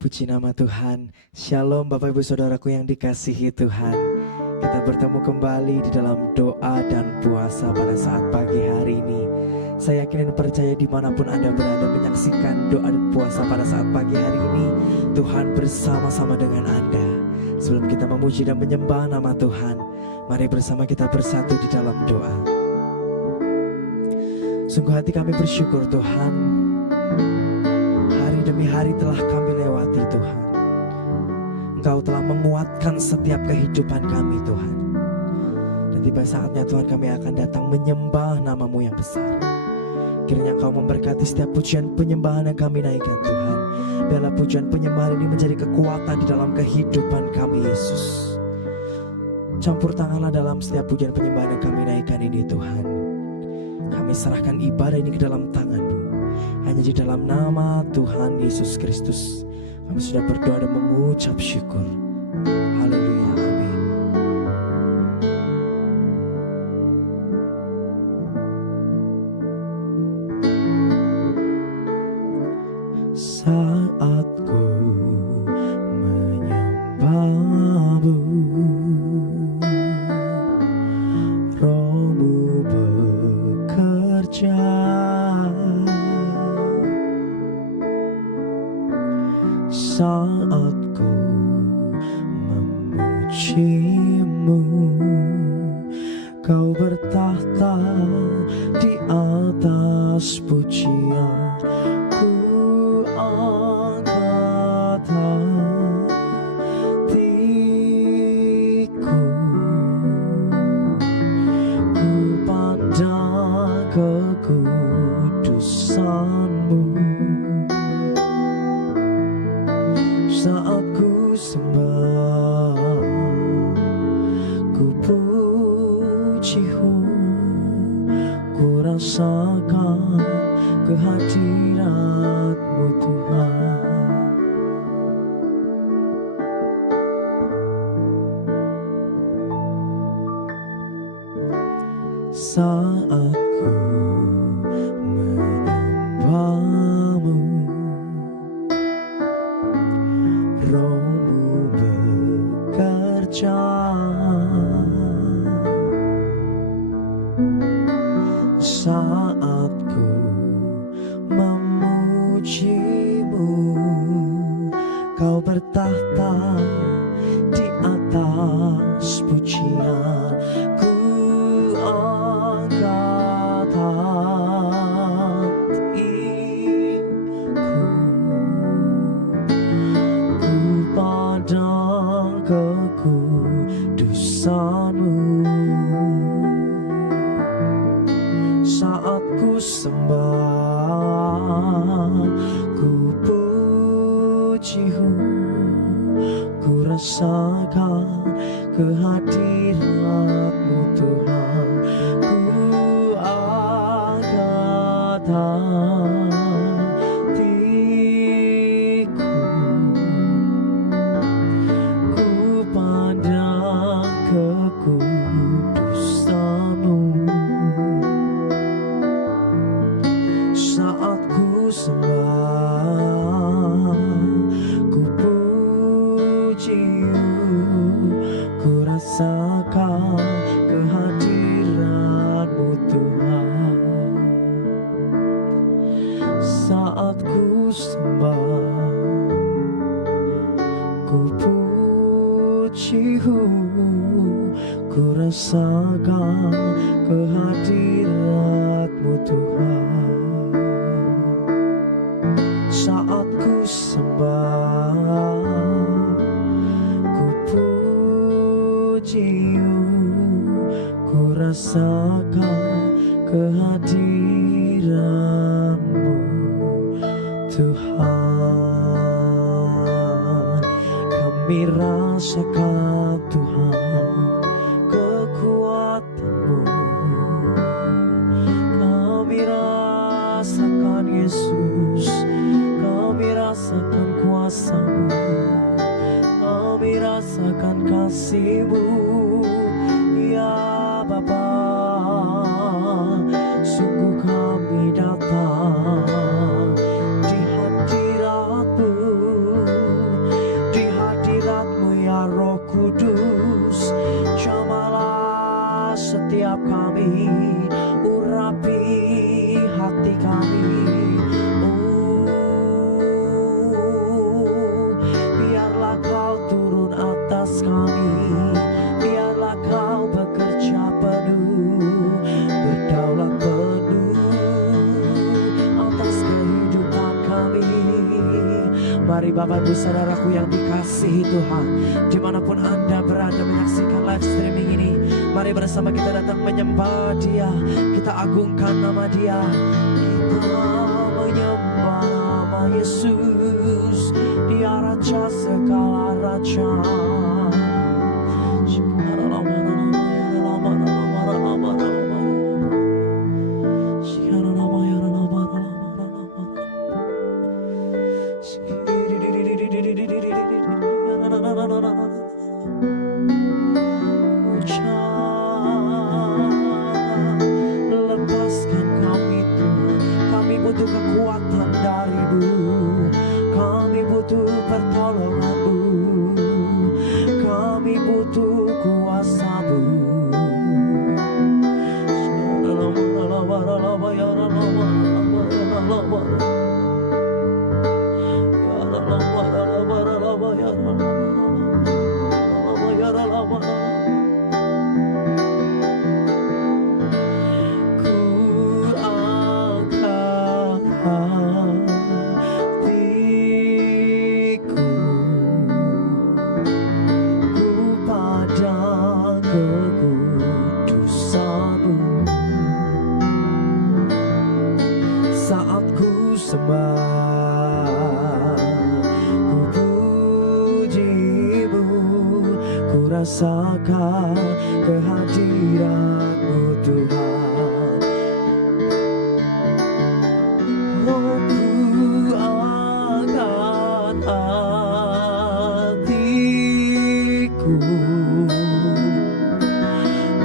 Puji nama Tuhan. Shalom Bapak Ibu Saudaraku yang dikasihi Tuhan. Kita bertemu kembali di dalam doa dan puasa pada saat pagi hari ini. Saya yakin dan percaya dimanapun Anda berada menyaksikan doa dan puasa pada saat pagi hari ini, Tuhan bersama-sama dengan Anda. Sebelum kita memuji dan menyembah nama Tuhan, mari bersama kita bersatu di dalam doa. Sungguh hati kami bersyukur Tuhan, hari demi hari telah kami lewati Tuhan. Engkau telah menguatkan setiap kehidupan kami Tuhan. Dan tiba saatnya Tuhan kami akan datang menyembah nama-Mu yang besar. Kiranya Engkau memberkati setiap pujian penyembahan yang kami naikkan Tuhan. Biarlah pujian penyembahan ini menjadi kekuatan di dalam kehidupan kami Yesus. Campur tanganlah dalam setiap pujian penyembahan yang kami naikkan ini Tuhan. Kami serahkan ibadah ini ke dalam tangan-Mu. Hanya di dalam nama Tuhan Yesus Kristus kami sudah berdoa dan mengucap syukur. Haleluya, amin. Saat ku menyembah-Mu, Roh-Mu bekerja. Saat ku memuji-Mu, Kau bertahta di atas pujian. Ku angkat hatiku, ku pandang kekudusan-Mu. Saat ku sembah, ku puji-Mu, ku rasakan kehadirat-Mu Tuhan. Saat ku menyembah-Mu, Roh-Mu bekerja. Saat ku memuji-Mu, Kau bertahta di atas pujian. Ku angkat hatiku, ku pandang kekudusan-Mu. Saat ku sembah, ku puji-Mu, ku rasakan kehadirat-Mu Tuhan. Ku angkat hatiku, ku pandang kekudusan-Mu. Saat ku sembah, ku puji-Mu, ku rasakan kehadirat-Mu Tuhan. Saat ku sembah, ku puji-Mu, ku rasakan kehadirat-Mu Tuhan. Saat ku sembah, ku puji-Mu, ku rasakan kehadirat-Mu Tuhan. Kami rasakan Tuhan kekuatan-Mu, kami rasakan Yesus, kami rasakan kuasa-Mu, kami rasakan kasih-Mu, ya Bapa. Sungguh kami datang di hadirat-Mu, Mari Bapak Ibu Saudaraku yang dikasihi Tuhan, dimanapun Anda berada menyaksikan live streaming ini, mari bersama kita datang menyembah Dia, kita agungkan nama Dia, kita menyembah nama Yesus, Dia Raja segala Raja. Lepaskan kami Tuhan, kami butuh kekuatan dari-Mu, kami butuh pertolongan-Mu, kami butuh kuasa-Mu. Saat ku sembah, ku puji-Mu, ku rasakan kehadiran-Mu Tuhan. Oh, ku angkat hatiku,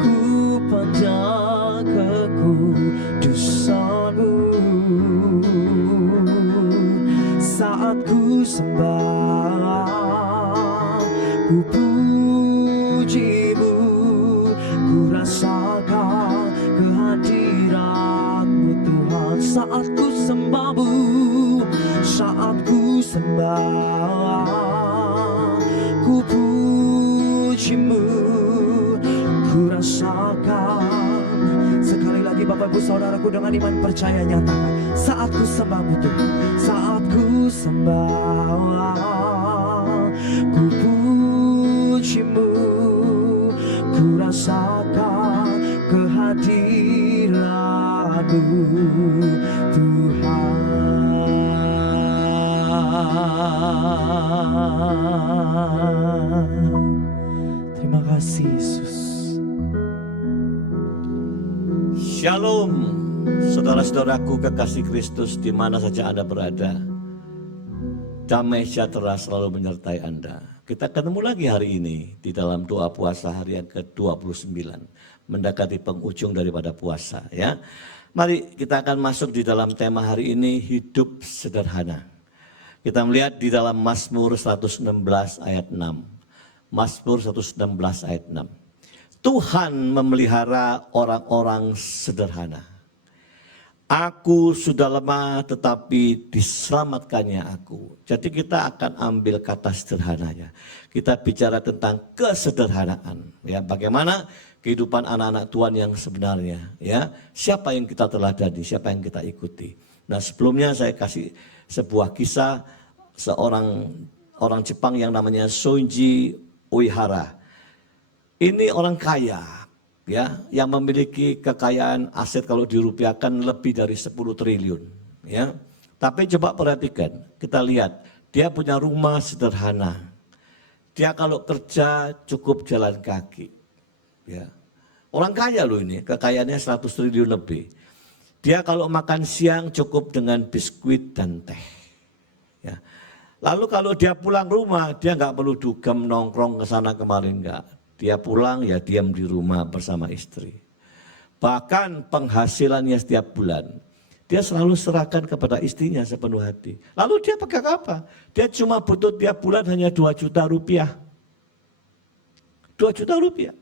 ku pandang kekudusan-Mu. Saat ku sembah, ku puji-Mu, ku rasakan kehadiran-Mu Tuhan. Saat ku sembah-Mu, saat ku sembah, ku puji-Mu, ku rasakan. Sekali lagi Bapak Ibu Saudaraku dengan iman percaya nyatakan, saat ku sembah-Mu Tuhan, saat ku sembah, ku puji-Mu, ku rasakan kehadiran-Mu Tuhan. Terima kasih Yesus. Shalom, saudara-saudaraku kekasih Kristus di mana saja Anda berada. Damai sejahtera selalu menyertai Anda. Kita ketemu lagi hari ini di dalam doa puasa harian ke-29. Mendekati penghujung daripada puasa ya. Mari kita akan masuk di dalam tema hari ini, hidup sederhana. Kita melihat di dalam Mazmur 116 ayat 6. Mazmur 116 ayat 6. Tuhan memelihara orang-orang sederhana. Aku sudah lemah tetapi diselamatkannya aku. Jadi kita akan ambil kata sederhananya. Kita bicara tentang kesederhanaan. Ya, bagaimana kehidupan anak-anak Tuhan yang sebenarnya. Ya, siapa yang kita teladani, siapa yang kita ikuti. Nah, sebelumnya saya kasih sebuah kisah seorang orang Jepang yang namanya Soinji Uehara. Ini orang kaya, ya, yang memiliki kekayaan aset kalau dirupiahkan lebih dari 10 triliun. Ya. Tapi coba perhatikan, kita lihat, dia punya rumah sederhana. Dia kalau kerja cukup jalan kaki. Ya. Orang kaya loh ini, kekayaannya 100 triliun lebih. Dia kalau makan siang cukup dengan biskuit dan teh. Ya. Lalu kalau dia pulang rumah, dia nggak perlu dugem nongkrong ke sana kemari, enggak. Dia pulang ya diam di rumah bersama istri. Bahkan penghasilannya setiap bulan, dia selalu serahkan kepada istrinya sepenuh hati. Lalu dia pegang apa? Dia cuma butuh tiap bulan hanya 2 juta rupiah. 2 juta rupiah.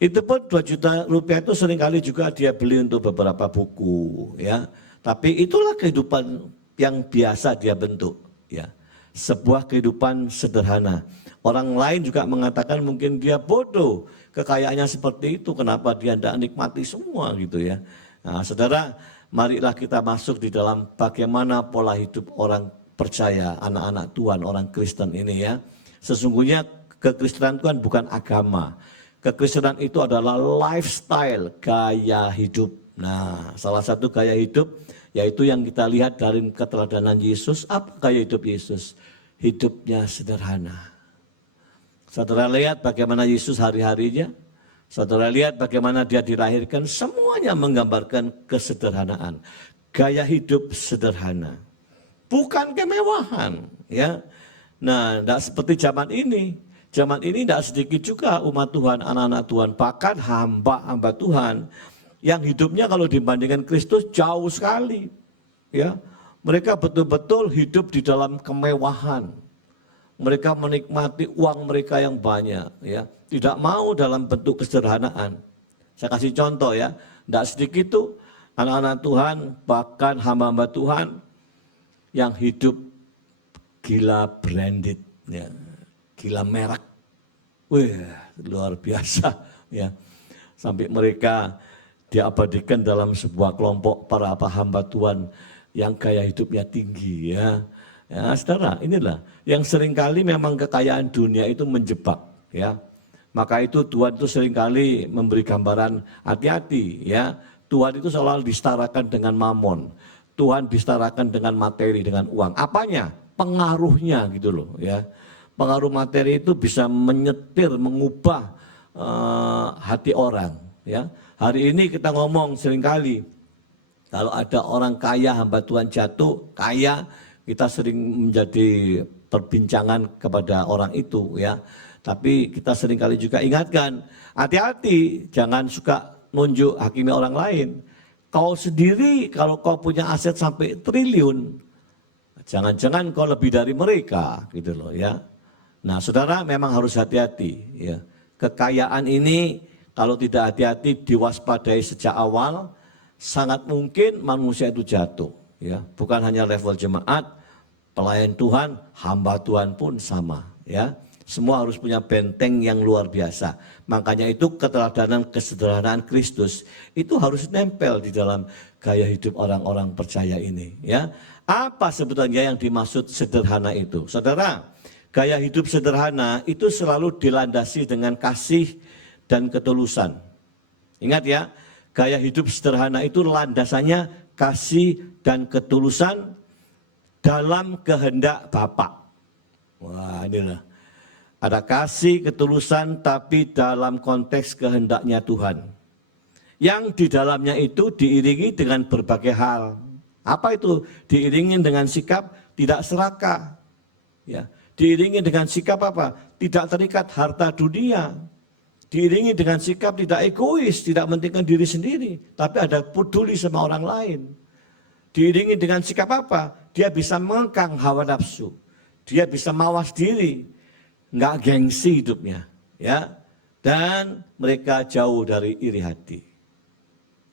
Itu pun 2 juta rupiah itu seringkali juga dia beli untuk beberapa buku. Ya. Tapi itulah kehidupan yang biasa dia bentuk. Ya. Sebuah kehidupan sederhana. Orang lain juga mengatakan mungkin dia bodoh, kekayaannya seperti itu, kenapa dia tidak nikmati semua gitu ya. Nah, saudara, marilah kita masuk di dalam bagaimana pola hidup orang percaya, anak-anak Tuhan, orang Kristen ini ya. Sesungguhnya kekristenan itu kan bukan agama. Kekristenan itu adalah lifestyle, gaya hidup. Nah, salah satu gaya hidup yaitu yang kita lihat dari keteladanan Yesus. Apa gaya hidup Yesus? Hidupnya sederhana. Saudara lihat bagaimana Yesus hari-harinya. Saudara lihat bagaimana dia dilahirkan. Semuanya menggambarkan kesederhanaan. Gaya hidup sederhana. Bukan kemewahan. Ya. Nah, tidak seperti zaman ini. Zaman ini tidak sedikit juga umat Tuhan, anak-anak Tuhan. Bahkan hamba-hamba Tuhan. Yang hidupnya kalau dibandingkan Kristus jauh sekali. Ya. Mereka betul-betul hidup di dalam kemewahan. Mereka menikmati uang mereka yang banyak, ya. Tidak mau dalam bentuk kesederhanaan. Saya kasih contoh ya, tidak sedikit tuh anak-anak Tuhan, bahkan hamba-hamba Tuhan yang hidup gila branded, ya. Gila merek. Wih, luar biasa, ya. Sampai mereka diabadikan dalam sebuah kelompok para hamba Tuhan yang gaya hidupnya tinggi, ya. Ya, saudara, inilah yang seringkali memang kekayaan dunia itu menjebak, ya. Maka itu Tuhan itu seringkali memberi gambaran hati-hati, ya. Tuhan itu selalu disetarakan dengan mamon. Tuhan disetarakan dengan materi, dengan uang. Apanya? Pengaruhnya gitu loh, ya. Pengaruh materi itu bisa menyetir, mengubah hati orang, ya. Hari ini kita ngomong seringkali kalau ada orang kaya, hamba Tuhan jatuh, kaya, kita sering menjadi perbincangan kepada orang itu, ya. Tapi kita seringkali juga ingatkan, hati-hati, jangan suka nunjuk hakimi orang lain. Kau sendiri kalau kau punya aset sampai triliun, jangan-jangan kau lebih dari mereka, gitu loh, ya. Nah, saudara memang harus hati-hati, ya. Kekayaan ini kalau tidak hati-hati, diwaspadai sejak awal, sangat mungkin manusia itu jatuh. Ya, bukan hanya level jemaat, pelayan Tuhan, hamba Tuhan pun sama, ya. Semua harus punya benteng yang luar biasa. Makanya itu keteladanan kesederhanaan Kristus itu harus nempel di dalam gaya hidup orang-orang percaya ini, ya. Apa sebetulnya yang dimaksud sederhana itu? Saudara, gaya hidup sederhana itu selalu dilandasi dengan kasih dan ketulusan. Ingat ya, gaya hidup sederhana itu landasannya kasih dan ketulusan dalam kehendak Bapa. Wah, inilah. Ada kasih, ketulusan, tapi dalam konteks kehendaknya Tuhan. Yang di dalamnya itu diiringi dengan berbagai hal. Apa itu? Diiringi dengan sikap tidak serakah. Ya. Diiringi dengan sikap apa? Tidak terikat harta dunia. Diiringi dengan sikap tidak egois, tidak mementingkan diri sendiri, tapi ada peduli sama orang lain. Diiringi dengan sikap apa? Dia bisa mengekang hawa nafsu. Dia bisa mawas diri, nggak gengsi hidupnya, ya. Dan mereka jauh dari iri hati.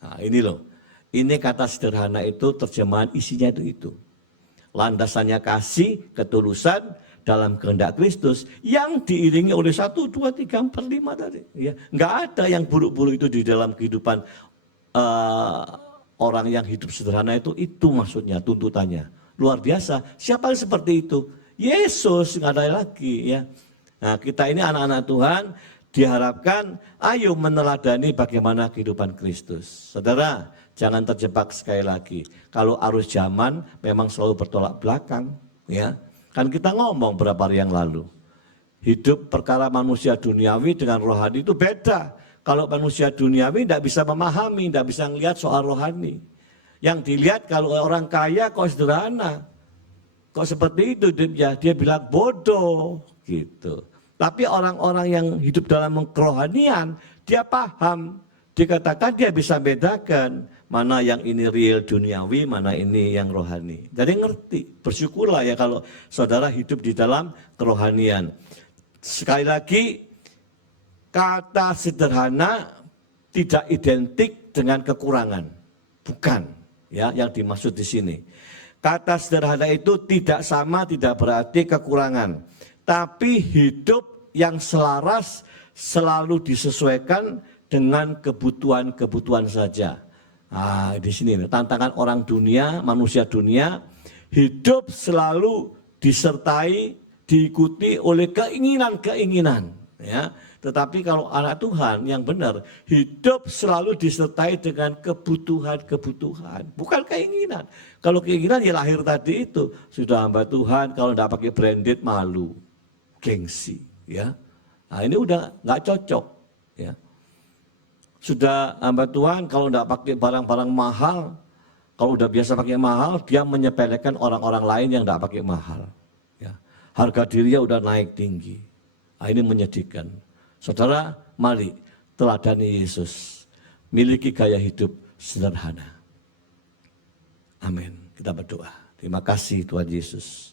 Nah, ini loh. Ini kata sederhana itu terjemahan isinya itu. Landasannya kasih, ketulusan dalam kehendak Kristus yang diiringi oleh 1, 2, 3, 4, 5 tadi. Ya, nggak ada yang buruk-buruk itu di dalam kehidupan orang yang hidup sederhana itu maksudnya tuntutannya. Luar biasa. Siapa yang seperti itu? Yesus, nggak ada lagi, ya. Nah, kita ini anak-anak Tuhan diharapkan ayo meneladani bagaimana kehidupan Kristus. Saudara, jangan terjebak sekali lagi. Kalau arus zaman memang selalu bertolak belakang, ya. Kan kita ngomong beberapa hari yang lalu, hidup perkara manusia duniawi dengan rohani itu beda. Kalau manusia duniawi tidak bisa memahami, tidak bisa melihat soal rohani. Yang dilihat kalau orang kaya kok sederhana, kok seperti itu dia bilang bodoh gitu. Tapi orang-orang yang hidup dalam kerohanian, dia paham, dikatakan dia bisa bedakan mana yang ini real duniawi, mana ini yang rohani. Jadi ngerti, bersyukurlah ya kalau saudara hidup di dalam kerohanian. Sekali lagi, kata sederhana tidak identik dengan kekurangan. Bukan ya yang dimaksud di sini. Kata sederhana itu tidak sama, tidak berarti kekurangan. Tapi hidup yang selaras selalu disesuaikan dengan kebutuhan-kebutuhan saja. Nah, di sini tantangan orang dunia, manusia dunia, Hidup selalu disertai, diikuti oleh keinginan-keinginan. Ya. Tetapi kalau anak Tuhan yang benar, hidup selalu disertai dengan kebutuhan-kebutuhan, bukan keinginan. Kalau keinginan ya lahir tadi itu, sudah hamba Tuhan, kalau tidak pakai branded malu, gengsi. Ya. Nah ini udah nggak cocok. Ya. Sudah hamba Tuhan, kalau tidak pakai barang-barang mahal, kalau udah biasa pakai mahal, dia menyepelekan orang-orang lain yang tidak pakai mahal. Ya. Harga dirinya udah naik tinggi. Nah, ini menyedihkan. Saudara, mari teladani Yesus, miliki gaya hidup sederhana. Amin. Kita berdoa. Terima kasih Tuhan Yesus.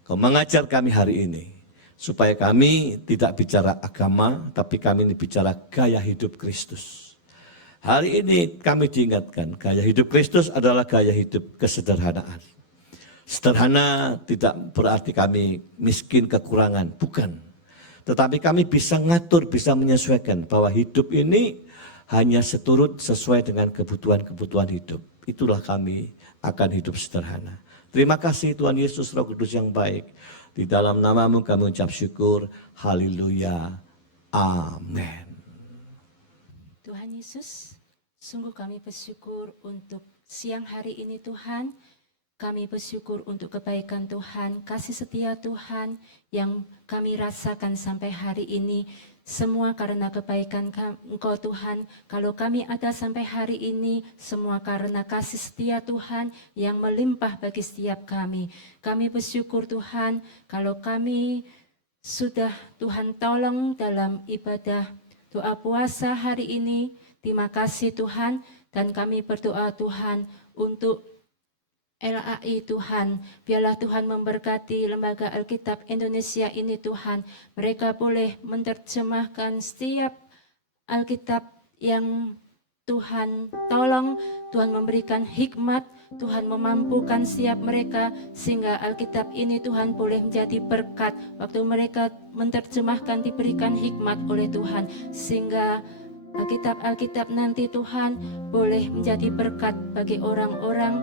Kau mengajar kami hari ini, supaya kami tidak bicara agama, tapi kami ini bicara gaya hidup Kristus. Hari ini kami diingatkan, gaya hidup Kristus adalah gaya hidup kesederhanaan. Sederhana tidak berarti kami miskin kekurangan, bukan. Tetapi kami bisa ngatur, bisa menyesuaikan bahwa hidup ini hanya seturut sesuai dengan kebutuhan-kebutuhan hidup. Itulah kami akan hidup sederhana. Terima kasih Tuhan Yesus Roh Kudus yang baik. Di dalam namamu kami ucap syukur. Haleluya. Amin. Tuhan Yesus, sungguh kami bersyukur untuk siang hari ini Tuhan. Kami bersyukur untuk kebaikan Tuhan, kasih setia Tuhan yang kami rasakan sampai hari ini. Semua karena kebaikan Engkau Tuhan. Kalau kami ada sampai hari ini, semua karena kasih setia Tuhan yang melimpah bagi setiap kami. Kami bersyukur Tuhan, kalau kami sudah Tuhan tolong dalam ibadah doa puasa hari ini. Terima kasih Tuhan, dan kami berdoa Tuhan untuk LAI Tuhan, biarlah Tuhan memberkati Lembaga Alkitab Indonesia ini Tuhan. Mereka boleh menerjemahkan setiap Alkitab yang Tuhan tolong, Tuhan memberikan hikmat, Tuhan memampukan setiap mereka sehingga Alkitab ini Tuhan boleh menjadi berkat. Waktu mereka menerjemahkan diberikan hikmat oleh Tuhan sehingga Alkitab nanti Tuhan boleh menjadi berkat bagi orang-orang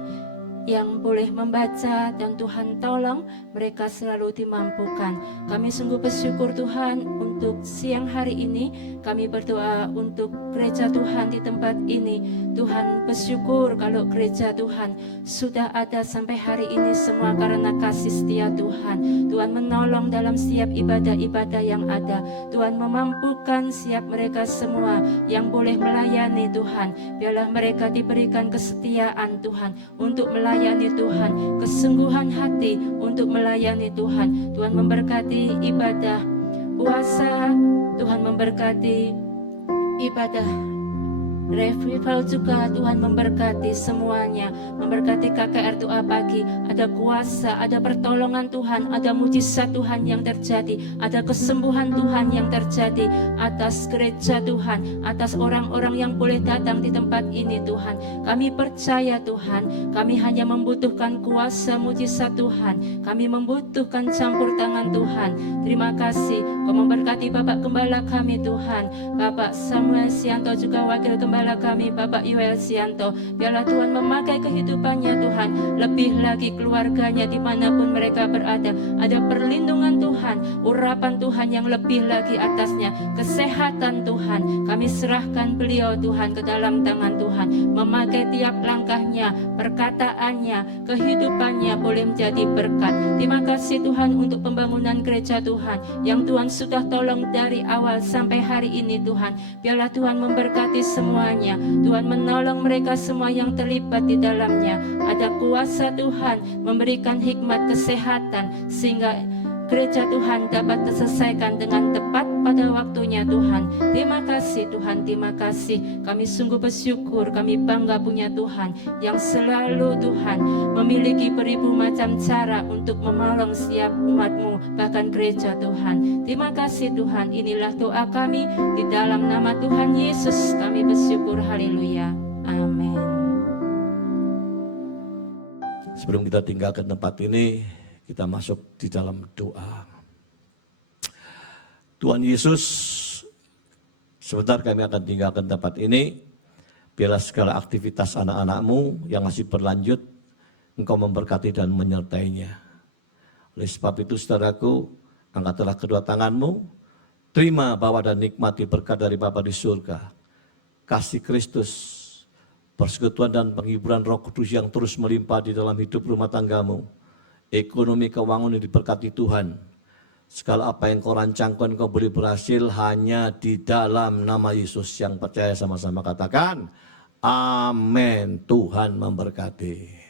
yang boleh membaca, dan Tuhan tolong mereka selalu dimampukan. Kami sungguh bersyukur Tuhan untuk siang hari ini. Kami berdoa untuk gereja Tuhan di tempat ini. Tuhan bersyukur kalau gereja Tuhan sudah ada sampai hari ini semua karena kasih setia Tuhan. Tuhan menolong dalam setiap ibadah-ibadah yang ada. Tuhan memampukan setiap mereka semua yang boleh melayani Tuhan. Biarlah mereka diberikan kesetiaan Tuhan untuk melayani Tuhan, kesungguhan hati untuk melayani Tuhan. Tuhan memberkati ibadah puasa, Tuhan memberkati ibadah revival juga. Tuhan memberkati semuanya, memberkati KKR doa pagi. Ada kuasa, ada pertolongan Tuhan, ada mujizat Tuhan yang terjadi, ada kesembuhan Tuhan yang terjadi atas gereja Tuhan, atas orang-orang yang boleh datang di tempat ini Tuhan. Kami percaya Tuhan, kami hanya membutuhkan kuasa mujizat Tuhan, kami membutuhkan campur tangan Tuhan. Terima kasih Kau memberkati Bapak Gembala kami Tuhan, Bapak Samuel Sianto, juga Wakil Gembala kami Bapak Yoel Sianto. Biarlah Tuhan memakai kehidupannya Tuhan, lebih lagi keluarganya dimanapun mereka berada. Ada perlindungan Tuhan, urapan Tuhan yang lebih lagi atasnya, kesehatan Tuhan. Kami serahkan beliau Tuhan ke dalam tangan Tuhan, memakai tiap langkahnya, perkataannya, kehidupannya boleh menjadi berkat. Terima kasih Tuhan untuk pembangunan gereja Tuhan yang Tuhan sudah tolong dari awal sampai hari ini Tuhan. Biarlah Tuhan memberkati semuanya, Tuhan menolong mereka semua yang terlibat di dalamnya. Ada kuasa Tuhan memberikan hikmat kesehatan sehingga gereja Tuhan dapat terselesaikan dengan tepat pada waktunya Tuhan. Terima kasih Tuhan, terima kasih. Kami sungguh bersyukur, kami bangga punya Tuhan yang selalu Tuhan memiliki beribu macam cara untuk menolong setiap umat-Mu, bahkan gereja Tuhan. Terima kasih Tuhan, inilah doa kami di dalam nama Tuhan Yesus. Kami bersyukur, haleluya, amin. Sebelum kita tinggalkan tempat ini, kita masuk di dalam doa. Tuhan Yesus, sebentar kami akan tinggalkan tempat ini. Biarlah segala aktivitas anak-anak-Mu yang masih berlanjut, Engkau memberkati dan menyertainya. Oleh sebab itu saudaraku, angkatlah kedua tanganmu, terima, bawa dan nikmati berkat dari Bapa di surga. Kasih Kristus, persekutuan dan penghiburan Roh Kudus yang terus melimpah di dalam hidup rumah tanggamu. Ekonomi keuangan yang diberkati Tuhan. Segala apa yang kau rancangkan kau boleh berhasil hanya di dalam nama Yesus. Yang percaya sama-sama katakan, amin. Tuhan memberkati.